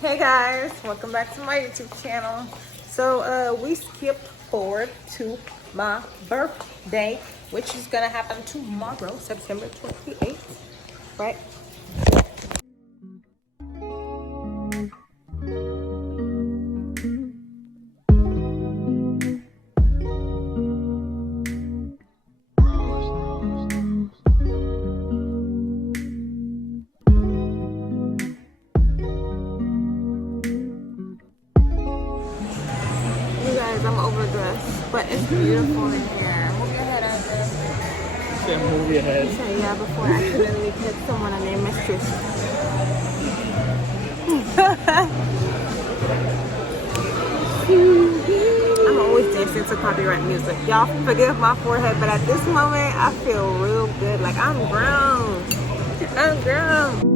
Hey guys, welcome back to my YouTube channel. So we skipped forward to my birthday, which is gonna happen tomorrow, September 28th, right? I'm overdressed, but it's beautiful in here. Move your head out there. Yeah, move your head. So yeah, before I accidentally hit someone I named Mistress. I'm always dancing to copyright music. Y'all forgive my forehead, but at this moment, I feel real good. Like I'm grown. I'm grown.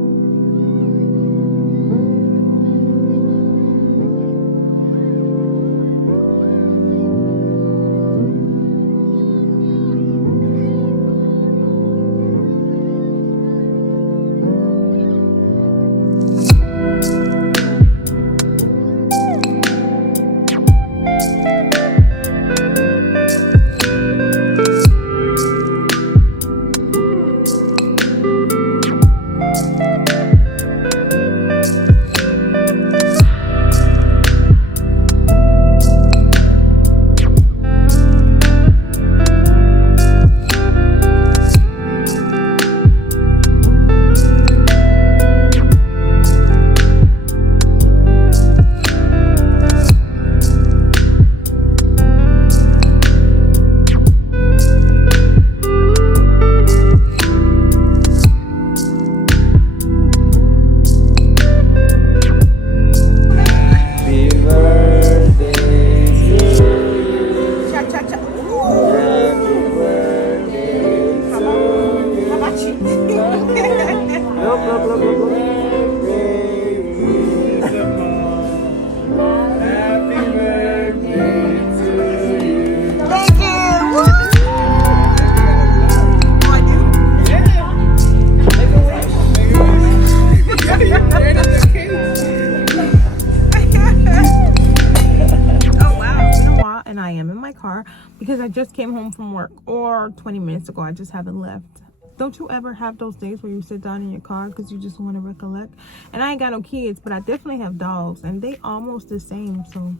Because I just came home from work, or 20 minutes ago. I just haven't left. Don't you ever have those days where you sit down in your car because you just want to recollect? And I ain't got no kids, but I definitely have dogs, and they almost the same. So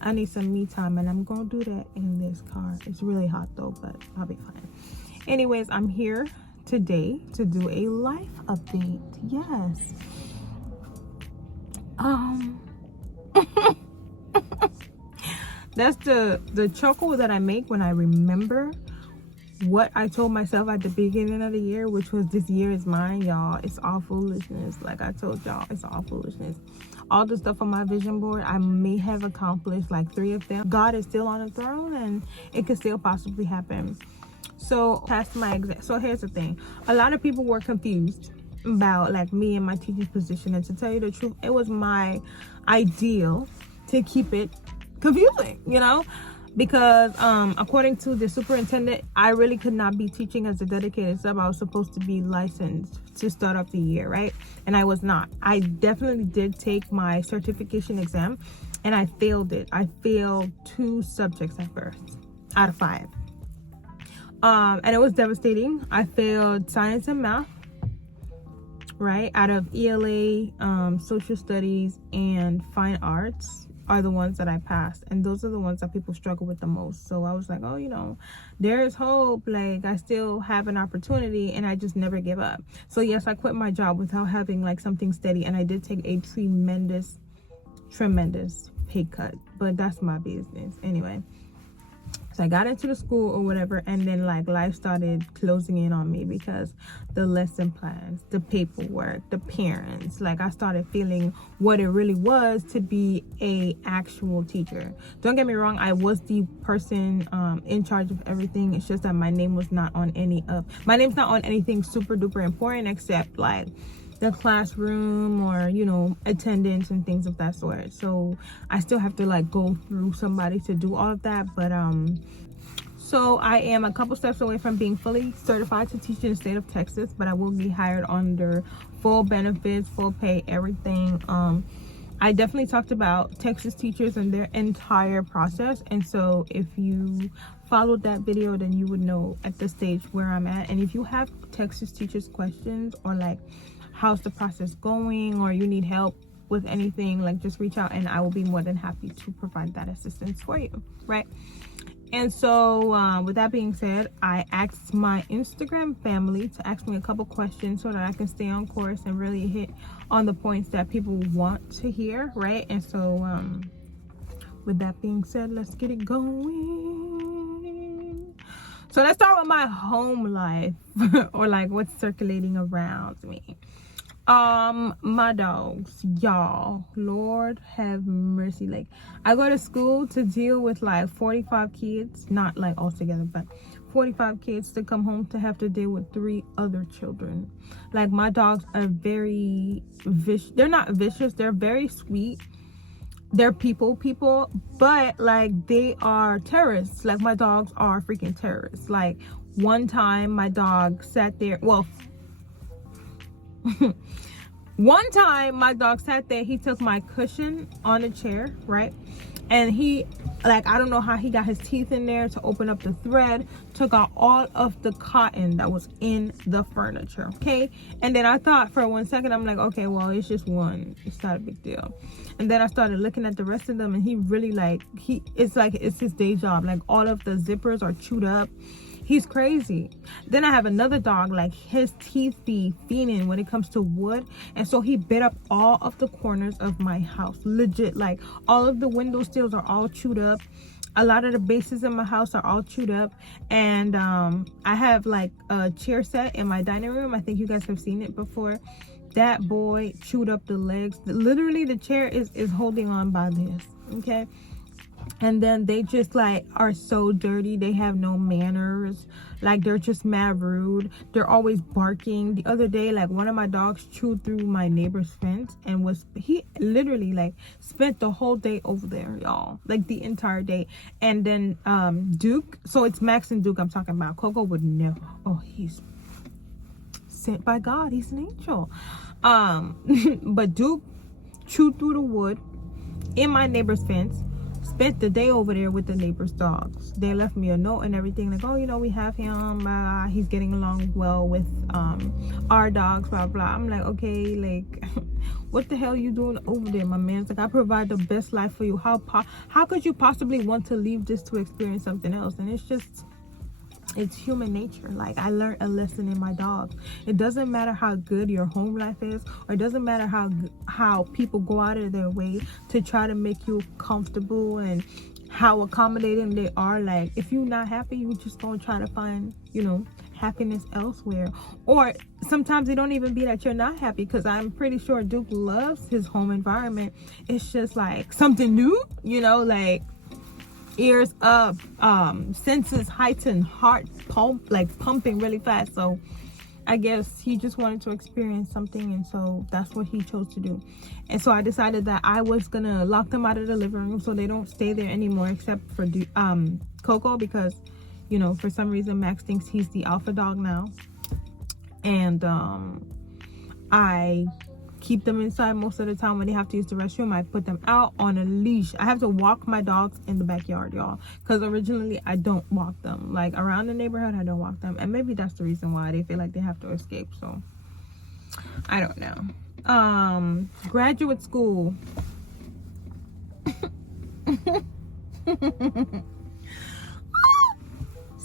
I need some me time, and I'm gonna do that in this car. It's really hot though, but I'll be fine. Anyways, I'm here today to do a life update. Yes. That's the chuckle that I make when I remember what I told myself at the beginning of the year, which was this year is mine, y'all. It's all foolishness. Like I told y'all, it's all foolishness. All the stuff on my vision board, I may have accomplished like 3 of them. God is still on the throne, and it could still possibly happen. So past my exam. So here's the thing. A lot of people were confused about like me and my teaching position, and to tell you the truth, it was my ideal to keep it confusing, you know, because according to the superintendent, I really could not be teaching as a dedicated sub. I was supposed to be licensed to start off the year, right? And I was not. I definitely did take my certification exam, and I failed it. I failed 2 subjects at first out of 5, and it was devastating. I failed science and math, right? Out of ELA, social studies, and fine arts are the ones that I passed, and those are the ones that people struggle with the most. So I was like, oh, you know, there's hope. Like I still have an opportunity, and I just never give up. So yes, I quit my job without having like something steady, and I did take a tremendous pay cut, but that's my business anyway. So I got into the school or whatever, and then like life started closing in on me because the lesson plans, the paperwork, the parents, like I started feeling what it really was to be a actual teacher. Don't get me wrong, I was the person in charge of everything. It's just that my name was not on my name's not on anything super duper important except like the classroom or, you know, attendance and things of that sort. So I still have to like go through somebody to do all of that, but so I am a couple steps away from being fully certified to teach in the state of Texas, but I will be hired under full benefits, full pay, everything. I definitely talked about Texas teachers and their entire process. And so if you followed that video, then you would know at this stage where I'm at. And if you have Texas teachers questions, or like how's the process going, or you need help with anything, like just reach out and I will be more than happy to provide that assistance for you, right? And so with that being said, I asked my Instagram family to ask me a couple questions so that I can stay on course and really hit on the points that people want to hear, right? And so with that being said, let's get it going. So let's start with my home life or like what's circulating around me. My dogs, y'all, Lord have mercy. Like, I go to school to deal with like 45 kids, not like all together, but 45 kids, to come home to have to deal with 3 other children. Like, my dogs are very vicious. They're not vicious, they're very sweet. They're people, but like they are terrorists. Like, my dogs are freaking terrorists. Like, one time my dog sat there, well, one time my dog sat there, he took my cushion on the chair, right? And he, like, I don't know how he got his teeth in there to open up the thread, took out all of the cotton that was in the furniture, okay? And then I thought for 1 second, I'm like, okay, well, it's just one, it's not a big deal. And then I started looking at the rest of them, and he really, like, it's like it's his day job. Like, all of the zippers are chewed up. He's crazy. Then I have another dog, like, his teeth be fiending when it comes to wood, and so he bit up all of the corners of my house, legit. Like, all of the window sills are all chewed up. A lot of the bases in my house are all chewed up. And I have like a chair set in my dining room. I think you guys have seen it before. That boy chewed up the legs. Literally, the chair is holding on by this, okay? And then they just like are so dirty. They have no manners. Like, they're just mad rude. They're always barking. The other day, like, one of my dogs chewed through my neighbor's fence, and he literally like spent the whole day over there, y'all. Like, the entire day. And then Duke, so it's Max and Duke I'm talking about. Coco would never. Oh, he's sent by God. He's an angel. But Duke chewed through the wood in my neighbor's fence. Spent the day over there with the neighbor's dogs. They left me a note and everything, like, oh, you know, we have him, he's getting along well with our dogs, blah blah. I'm like, okay, like, what the hell are you doing over there, my man? It's like, I provide the best life for you. How could you possibly want to leave this to experience something else? And it's human nature. Like, I learned a lesson in my dogs. It doesn't matter how good your home life is, or it doesn't matter how people go out of their way to try to make you comfortable and how accommodating they are. Like, if you're not happy, you just gonna try to find, you know, happiness elsewhere. Or sometimes it don't even be that you're not happy, because I'm pretty sure Duke loves his home environment. It's just like something new, you know, like ears up, senses heightened, heart pumping really fast. So I guess he just wanted to experience something, and so that's what he chose to do. And so I decided that I was gonna lock them out of the living room so they don't stay there anymore, except for Coco, because, you know, for some reason Max thinks he's the alpha dog now. And I keep them inside most of the time. When they have to use the restroom, I put them out on a leash. I have to walk my dogs in the backyard, y'all, because originally I don't walk them. Like, around the neighborhood, I don't walk them, and maybe that's the reason why they feel like they have to escape. So I don't know. Graduate school.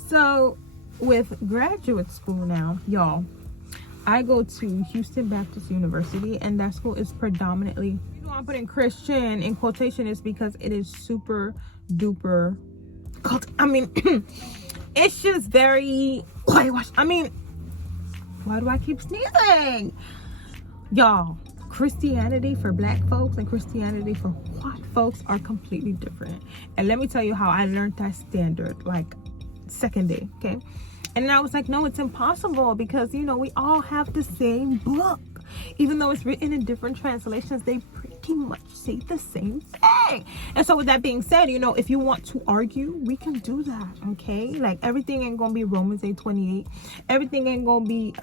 So with graduate school now, y'all, I go to Houston Baptist University, and that school is predominantly, the reason why I'm putting Christian in quotation is because it is super duper it's just very whitewashed. Why do I keep sneezing? Y'all, Christianity for black folks and Christianity for white folks are completely different. And let me tell you how I learned that standard, like, second day, okay? And I was like, no, it's impossible, because, you know, we all have the same book. Even though it's written in different translations, they pretty much say the same saying. And so with that being said, you know, if you want to argue, we can do that, okay? Like, everything ain't gonna be Romans 8:28. Everything ain't gonna be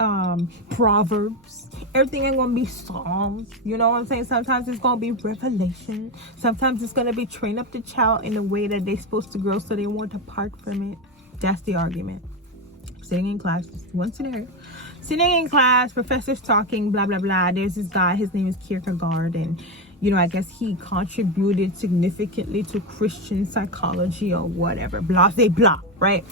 Proverbs. Everything ain't gonna be Psalms. You know what I'm saying? Sometimes it's gonna be Revelation. Sometimes it's gonna be train up the child in the way that they're supposed to grow so they won't depart from it. That's the argument. Sitting in class, one scenario. Sitting in class, professor's talking, blah, blah, blah. There's this guy, his name is Kierkegaard, and, you know, I guess he contributed significantly to Christian psychology or whatever, blah, blah, blah, right?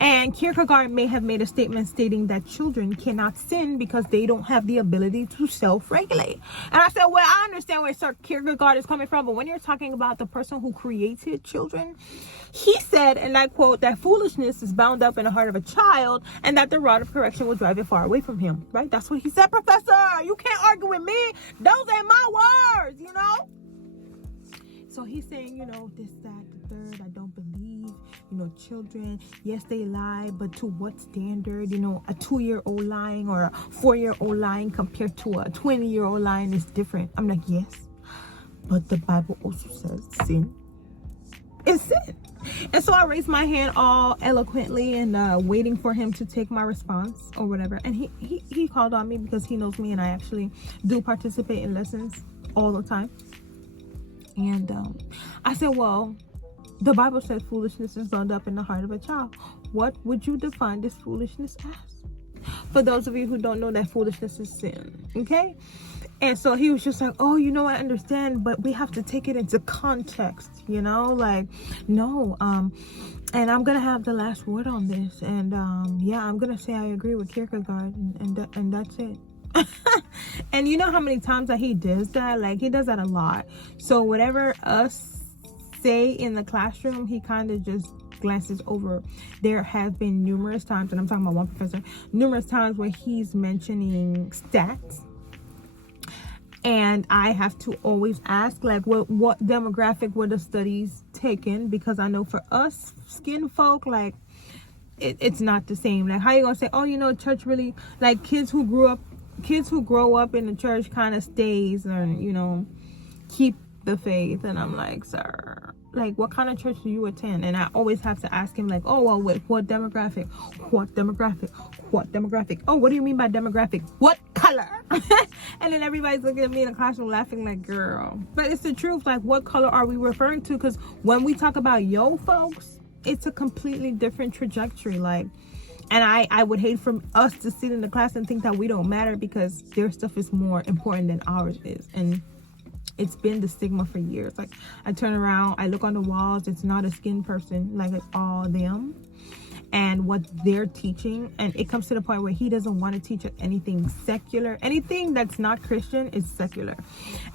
And Kierkegaard may have made a statement stating that children cannot sin because they don't have the ability to self-regulate. And I said, well, I understand where Sir Kierkegaard is coming from, but when you're talking about the person who created children, he said, and I quote, that foolishness is bound up in the heart of a child and that the rod of correction will drive it far away from him, right? That's what he said, Professor. You can't argue with me. Those ain't my words, you know? So he's saying, you know, this, that, the third, I don't believe, you know, children, yes, they lie, but to what standard? You know, a 2-year-old lying or a 4-year-old lying compared to a 20-year-old lying is different. I'm like, yes, but the Bible also says sin is sin. And so I raised my hand all eloquently and waiting for him to take my response or whatever. And he called on me because he knows me and I actually do participate in lessons all the time. And I said, well, the Bible says foolishness is bound up in the heart of a child. What would you define this foolishness as? For those of you who don't know, that foolishness is sin, okay? And so he was just like, oh, you know, I understand, but we have to take it into context, you know? Like, no, and I'm going to have the last word on this. And, yeah, I'm going to say I agree with Kierkegaard, and that's it. And you know how many times that he does that? Like, he does that a lot. So whatever us say in the classroom, he kind of just glances over. There have been numerous times, and I'm talking about one professor, numerous times where he's mentioning stats, and I have to always ask, like, what demographic were the studies taken? Because I know for us skin folk, like, it's not the same. Like, how you gonna say, oh, you know, church really, like, kids who grow up in the church kind of stays and, you know, keep the faith. And I'm like, sir, like, what kind of church do you attend? And I always have to ask him, like, oh, well, wait, what demographic? Oh, what do you mean by demographic? What color? And then everybody's looking at me in the classroom laughing like, girl. But it's the truth. Like, what color are we referring to? Because when we talk about yo folks, it's a completely different trajectory. Like, and I would hate for us to sit in the class and think that we don't matter because their stuff is more important than ours is. And it's been the stigma for years. Like, I turn around, I look on the walls, it's not a skin person, like, it's all them and what they're teaching. And it comes to the point where he doesn't want to teach us anything secular. Anything that's not Christian is secular.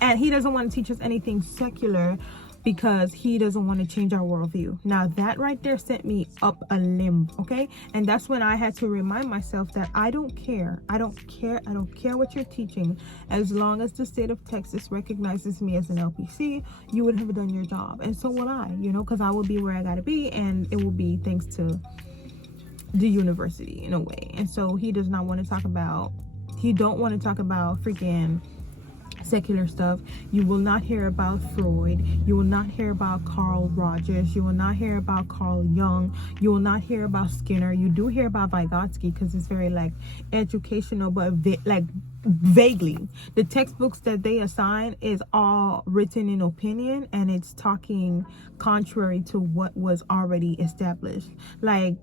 And he doesn't want to teach us anything secular because he doesn't want to change our worldview. Now that right there sent me up a limb, okay? And that's when I had to remind myself that I don't care what you're teaching. As long as the state of Texas recognizes me as an LPC, you would have done your job. And so will I, you know, because I will be where I gotta be, and it will be thanks to the university in a way. And so he does not want to talk about, he don't want to talk about freaking secular stuff. You will not hear about Freud. You will not hear about Carl Rogers. You will not hear about Carl Jung. You will not hear about Skinner. You do hear about Vygotsky because it's very like educational, but like vaguely. The textbooks that they assign is all written in opinion, and it's talking contrary to what was already established. Like,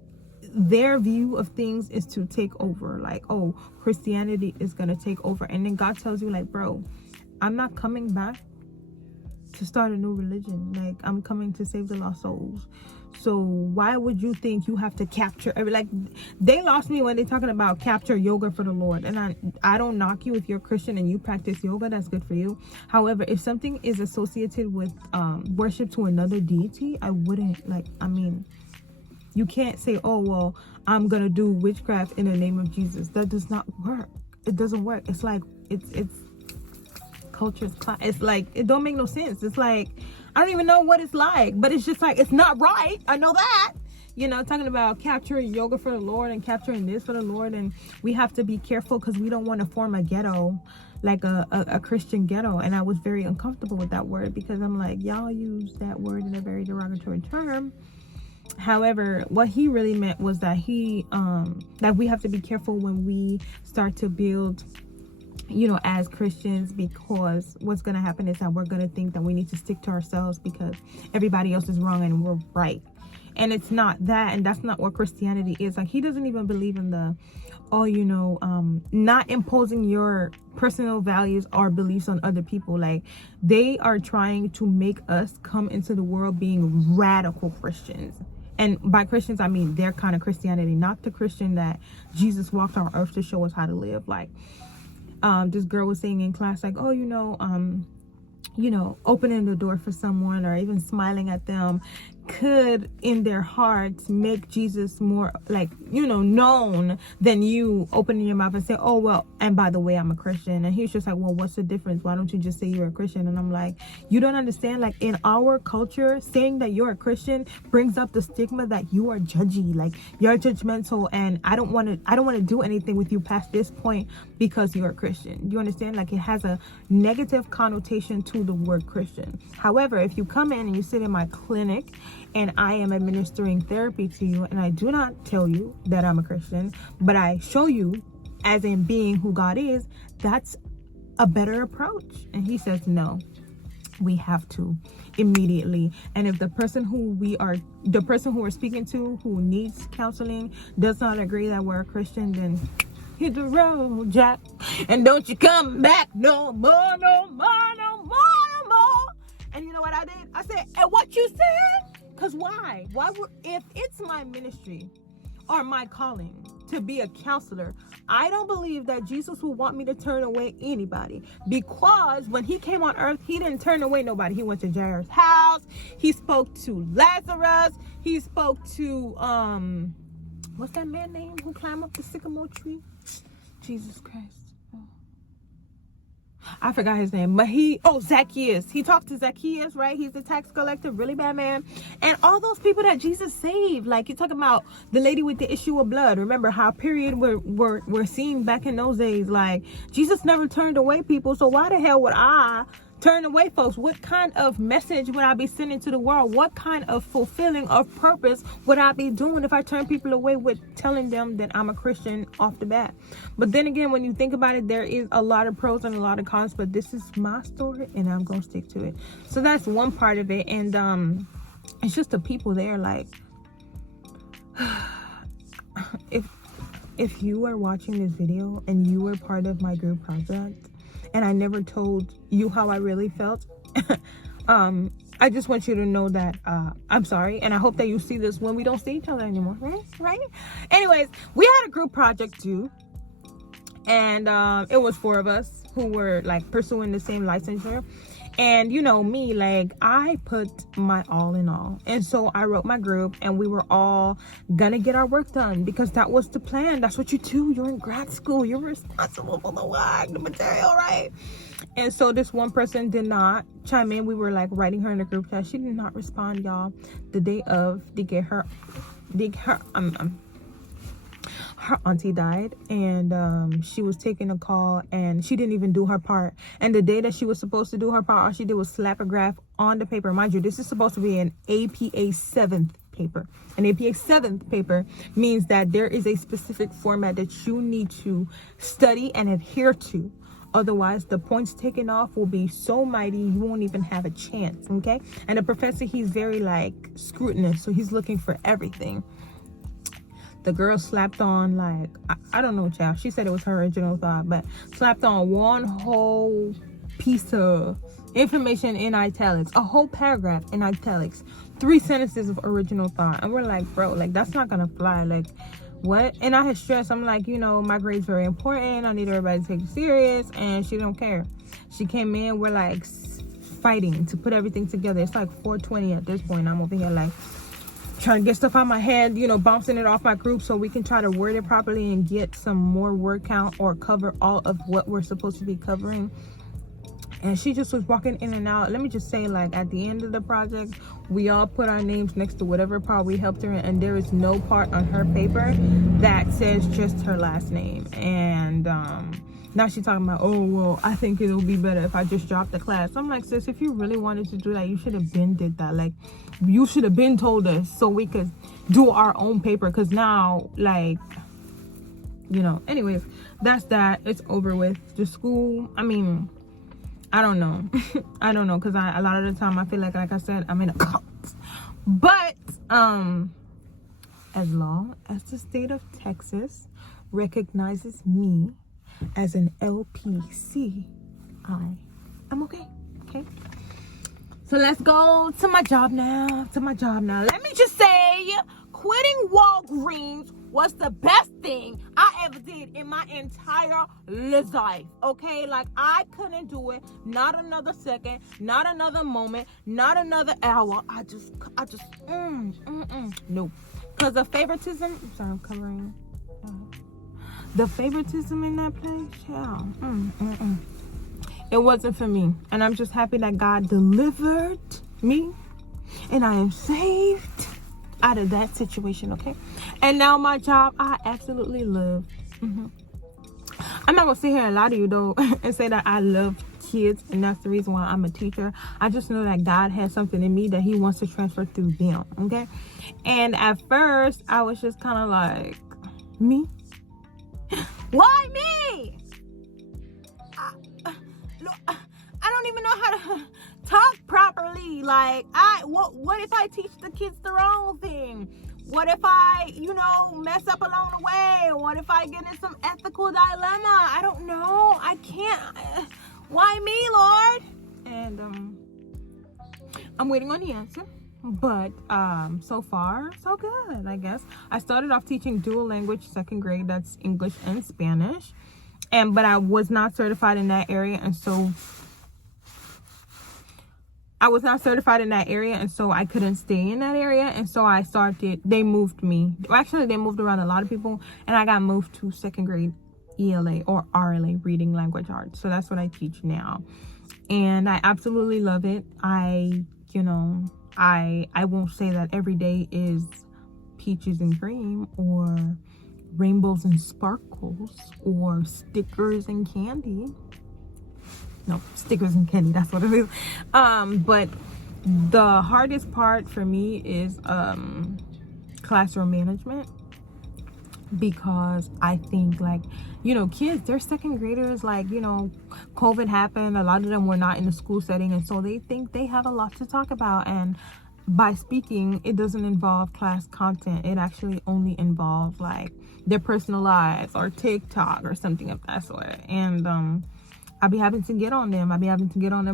their view of things is to take over. Like, oh, Christianity is gonna take over, and then God tells you, like, bro, I'm not coming back to start a new religion. Like, I'm coming to save the lost souls. So why would you think you have to capture every, like, they lost me when they're talking about capture yoga for the Lord. And I don't knock you if you're Christian and you practice yoga, that's good for you. However, if something is associated with worship to another deity, I wouldn't, like, I mean, you can't say, oh, well, I'm gonna do witchcraft in the name of Jesus. That does not work. It doesn't work. It's like, it's culture's class. It's like, it don't make no sense. It's like, I don't even know what it's like, but it's just like, it's not right. I know that, you know, talking about capturing yoga for the Lord and capturing this for the Lord. And we have to be careful because we don't want to form a ghetto. like a Christian ghetto, and I was very uncomfortable with that word because I'm like, y'all use that word in a very derogatory term. However, what he really meant was that that we have to be careful when we start to build, as Christians, because what's going to happen is that we're going to think that we need to stick to ourselves because everybody else is wrong and we're right. And it's not that, and that's not what Christianity is. Like, he doesn't even believe in the, not imposing your personal values or beliefs on other people. Like, they are trying to make us come into the world being radical Christians. And by Christians, I mean their kind of Christianity, not the Christian that Jesus walked on earth to show us how to live. Like, this girl was saying in class, like, opening the door for someone or even smiling at them could in their hearts make Jesus more like, known than you opening your mouth and say, oh, well, and by the way, I'm a Christian. And he's just like, well, what's the difference? Why don't you just say you're a Christian? And I'm like, you don't understand. Like, in our culture, saying that you're a Christian brings up the stigma that you are judgy, like you're judgmental, and I don't want to do anything with you past this point because you're a Christian. You understand? Like, it has a negative connotation to the word Christian. However, if you come in and you sit in my clinic and I am administering therapy to you, and I do not tell you that I'm a Christian, but I show you as in being who God is, that's a better approach. And he says, no, we have to immediately. And if the person who we're speaking to, who needs counseling, does not agree that we're a Christian, then hit the road, Jack, and don't you come back no more, no more, no more, no more. And you know what I did? I said, and what you said? Because why? If it's my ministry or my calling to be a counselor, I don't believe that Jesus will want me to turn away anybody, because when he came on earth, he didn't turn away nobody. He went to Jairus' house. He spoke to Lazarus. He spoke to, what's that man name who climbed up the sycamore tree? Jesus Christ. I forgot his name, but Zacchaeus. He talked to Zacchaeus, right? He's the tax collector, really bad man. And all those people that Jesus saved, like you're talking about the lady with the issue of blood. Remember how period were seen back in those days. Like, Jesus never turned away people. So why the hell would I turn away folks? What kind of message would I be sending to the world? What kind of fulfilling of purpose would I be doing if I turn people away with telling them that I'm a Christian off the bat? But then again, when you think about it, there is a lot of pros and a lot of cons, but this is my story and I'm gonna stick to it. So that's one part of it. And it's just the people there. Like, if you are watching this video and you were part of my group project and I never told you how I really felt, I just want you to know that I'm sorry, and I hope that you see this when we don't see each other anymore, right? Anyways, we had a group project too, and it was 4 of us who were like pursuing the same licensure. And you know me, like, I put my all in all. And so I wrote my group, and we were all gonna get our work done because that was the plan. That's what you do. You're in grad school. You're responsible for the work, the material, right? And so this one person did not chime in. We were like writing her in the group chat. She did not respond, y'all. The day of, her auntie died, and she was taking a call, and she didn't even do her part. And the day that she was supposed to do her part, all she did was slap a graph on the paper. Mind you, this is supposed to be an APA 7th paper. An APA 7th paper means that there is a specific format that you need to study and adhere to. Otherwise, the points taken off will be so mighty, you won't even have a chance, okay? And the professor, he's very, like, scrutinous, so he's looking for everything. The girl slapped on, like, I don't know, child. She said it was her original thought, but slapped on one whole piece of information in italics, a whole paragraph in italics, 3 sentences of original thought. And we're like, bro, like, that's not gonna fly. Like, what? And I had stress. I'm like, my grade's very important. I need everybody to take it serious. And she don't care. She came in, we're like fighting to put everything together. It's like 4:20 at this point. I'm over here like trying to get stuff out my head, bouncing it off my group so we can try to word it properly and get some more word count or cover all of what we're supposed to be covering. And she just was walking in and out. Let me just say, like, at the end of the project, we all put our names next to whatever part we helped her in, and there is no part on her paper that says just her last name. And now she's talking about, oh, well, I think it'll be better if I just drop the class. I'm like, sis, if you really wanted to do that, you should have been did that. Like, you should have been told us so we could do our own paper. Because now, like, you know, anyways, that's that. It's over with. The school, I mean, I don't know. I don't know, because a lot of the time I feel like I said, I'm in a cult. But as long as the state of Texas recognizes me as an LPC, I am okay. Okay. So let's go to my job now. Let me just say, quitting Walgreens was the best thing I ever did in my entire life. Okay, like, I couldn't do it. Not another second, not another moment, not another hour. I just nope. Because the favoritism. I'm sorry, I'm covering. The favoritism in that place, yeah. It wasn't for me, and I'm just happy that God delivered me, and I am saved out of that situation. Okay, and now my job I absolutely love. I'm not gonna sit here and lie to you though and say that I love kids and that's the reason why I'm a teacher. I just know that God has something in me that he wants to transfer through them. Okay, and at first I was just kind of like, me? Why me? I don't even know how to talk properly. Like, what if I teach the kids the wrong thing? What if I, mess up along the way? What if I get in some ethical dilemma? I don't know. I can't. Why me, Lord? And I'm waiting on the answer. But so far, so good, I guess. I started off teaching dual language 2nd grade. That's English and Spanish. But I was not certified in that area, and so I couldn't stay in that area, and so they moved me. Well, actually, they moved around a lot of people, and I got moved to 2nd grade ELA or RLA, Reading Language Arts. So that's what I teach now, and I absolutely love it. I won't say that every day is peaches and cream or rainbows and sparkles or stickers and candy. No, stickers and candy, that's what it is. But the hardest part for me is classroom management, because I think, like, kids, they're 2nd graders, like, COVID happened, a lot of them were not in the school setting, and so they think they have a lot to talk about, and by speaking, it doesn't involve class content. It actually only involves, like, their personal lives or TikTok or something of that sort. And I be having to get on them.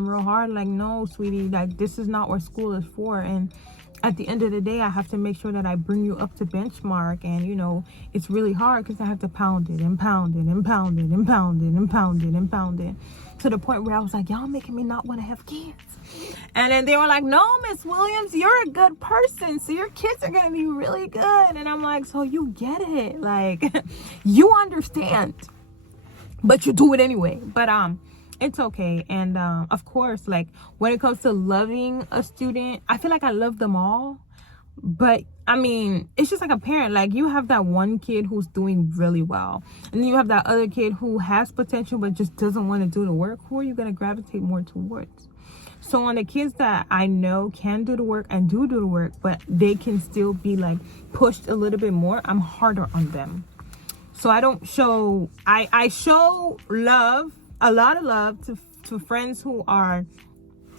Real hard. Like, no, sweetie, like, this is not what school is for. And at the end of the day, I have to make sure that I bring you up to benchmark. And, it's really hard because I have to pound it and pound it and pound it and pound it and pound it and pound it, to the point where I was like, y'all making me not want to have kids. And then they were like, no, Miss Williams, you're a good person, so your kids are going to be really good. And I'm like, so you get it. Like, you understand, but you do it anyway. But it's okay. And of course, like, when it comes to loving a student, I feel like I love them all. But I mean, it's just like a parent. Like, you have that one kid who's doing really well, and then you have that other kid who has potential but just doesn't want to do the work. Who are you going to gravitate more towards? So on the kids that I know can do the work and do the work, but they can still be, like, pushed a little bit more, I'm harder on them. So I don't show, I show love, a lot of love to friends who are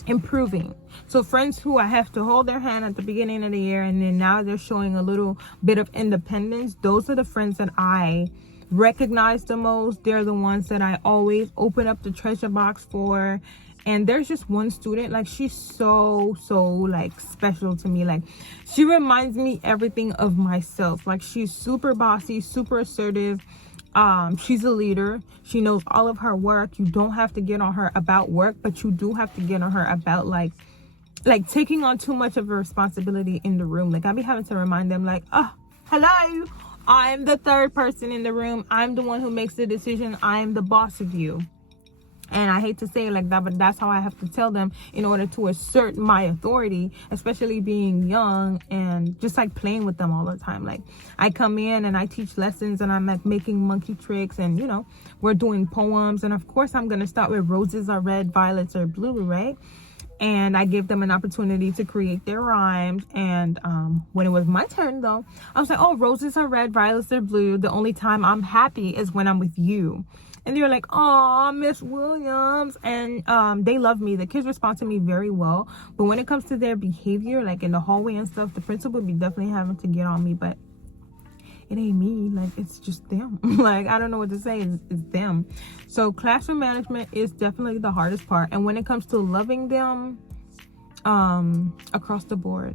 improving. So friends who I have to hold their hand at the beginning of the year, and then now they're showing a little bit of independence. Those are the friends that I recognize the most. They're the ones that I always open up the treasure box for. And there's just one student, like, she's so like special to me. Like, she reminds me everything of myself. Like, she's super bossy, super assertive. She's a leader. She knows all of her work. You don't have to get on her about work, but you do have to get on her about like taking on too much of a responsibility in the room. Like, I be having to remind them, like, oh, hello, I'm the third person in the room. I'm the one who makes the decision. I'm the boss of you. And I hate to say it like that, but that's how I have to tell them in order to assert my authority, especially being young and just like playing with them all the time. Like I come in and I teach lessons and I'm like making monkey tricks and, you know, we're doing poems. And of course, I'm going to start with roses are red, violets are blue, right? And I give them an opportunity to create their rhymes. And when it was my turn, though, I was like, oh, roses are red, violets are blue. The only time I'm happy is when I'm with you. And they're like, oh, Miss Williams. And they love me. The kids respond to me very well. But when it comes to their behavior, like in the hallway and stuff, the principal would be definitely having to get on me. But it ain't me. Like, it's just them. Like, I don't know what to say. It's them. So classroom management is definitely the hardest part. And when it comes to loving them, across the board,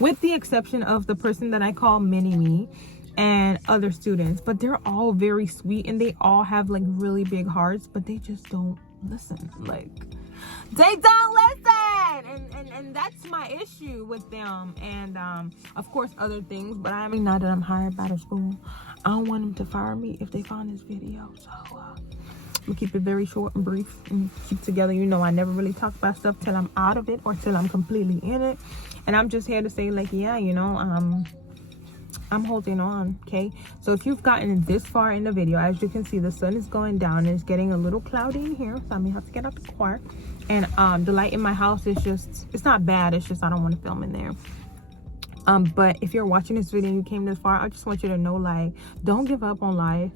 with the exception of the person that I call mini-me and other students, but they're all very sweet and they all have like really big hearts, but they just don't listen. Like, they don't listen, and that's my issue with them. And of course other things, but I mean, now that I'm hired by the school, I don't want them to fire me if they find this video. So I'm gonna keep it very short and brief and keep together. You know, I never really talk about stuff till I'm out of it or till I'm completely in it. And I'm just here to say, like, yeah, you know, I'm holding on. Okay, so if you've gotten this far in the video, as you can see, the sun is going down and it's getting a little cloudy in here, so I may have to get out the car. And the light in my house is just, it's not bad, it's just I don't want to film in there. But if you're watching this video and you came this far, I just want you to know, like, don't give up on life.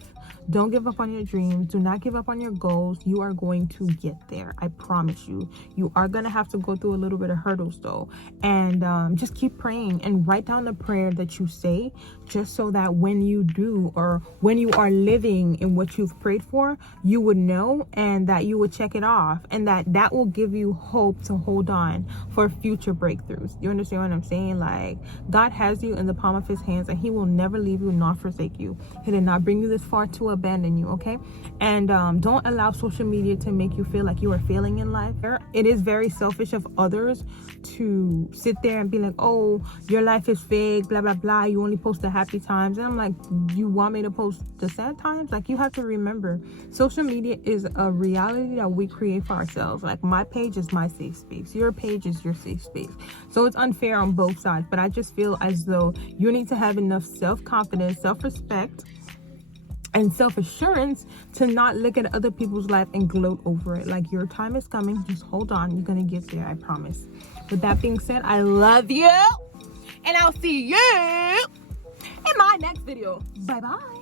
Don't give up on your dreams. Do not give up on your goals. You are going to get there. I promise you. You are going to have to go through a little bit of hurdles, though. And just keep praying and write down the prayer that you say, just so that when you do, or when you are living in what you've prayed for, you would know, and that you would check it off, and that will give you hope to hold on for future breakthroughs. You understand what I'm saying? Like, God has you in the palm of his hands, and he will never leave you nor forsake you. He did not bring you this far to abandon you, okay? And don't allow social media to make you feel like you are failing in life. It is very selfish of others to sit there and be like, oh, your life is fake, blah blah blah, you only post the happy times. And I'm like, you want me to post the sad times? Like, you have to remember, social media is a reality that we create for ourselves. Like, my page is my safe space, your page is your safe space. So it's unfair on both sides, but I just feel as though you need to have enough self-confidence, self-respect, and self-assurance to not look at other people's life and gloat over it. Like, your time is coming. Just hold on. You're gonna get there, I promise. With that being said, I love you, and I'll see you in my next video. Bye bye.